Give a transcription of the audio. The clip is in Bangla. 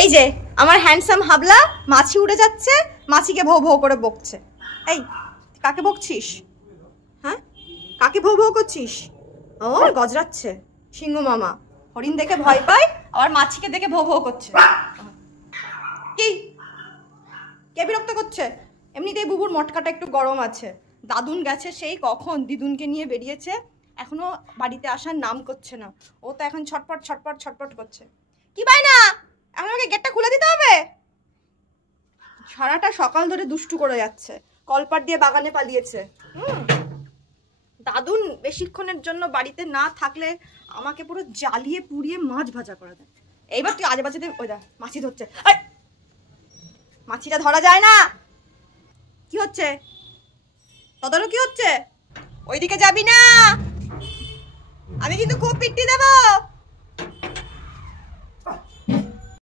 এই যে আমার হ্যান্ডসাম হাবলা মাছি উড়ে যাচ্ছে, মাছিকে ভৌ ভৌ করে বকছে। এই কাকে বকছিস? হ্যাঁ, কাকে ভৌ ভৌ করছিস? ও গজরাচ্ছে সিংহ মামা, হরিণ দেখে ভয় পায় আবার মাছিকে দেখে ভৌ ভৌ করছে। কি কে বিরক্ত করছে? এমনিতেই বুবুর মটকাটা একটু গরম আছে। দাদুন গেছে সেই কখন, দিদুনকে নিয়ে বেরিয়েছে, এখনো বাড়িতে আসার নাম করছে না। ও তো এখন ছটপট ছটপট ছটপট করছে। কি পাই না, এখন আমাকে গেটটা খুলে দিতে হবে। সারাটা সকাল ধরে দুষ্টু করে যাচ্ছে, কলপাট দিয়ে বাগানে পালিয়েছে। দাদুন বেশিক্ষণের জন্য বাড়িতে না থাকলে আমাকে পুরো জ্বালিয়ে পুড়িয়ে মাছ ভাজা করে দেয়। এইবার তুই আজে বাজে ওই দা মাছি ধরছে। মাছিটা ধরা যায় না। কি হচ্ছে তোদেরও? কি হচ্ছে? ওইদিকে যাবি না, আমি কিন্তু খুব পিট্টি দেব।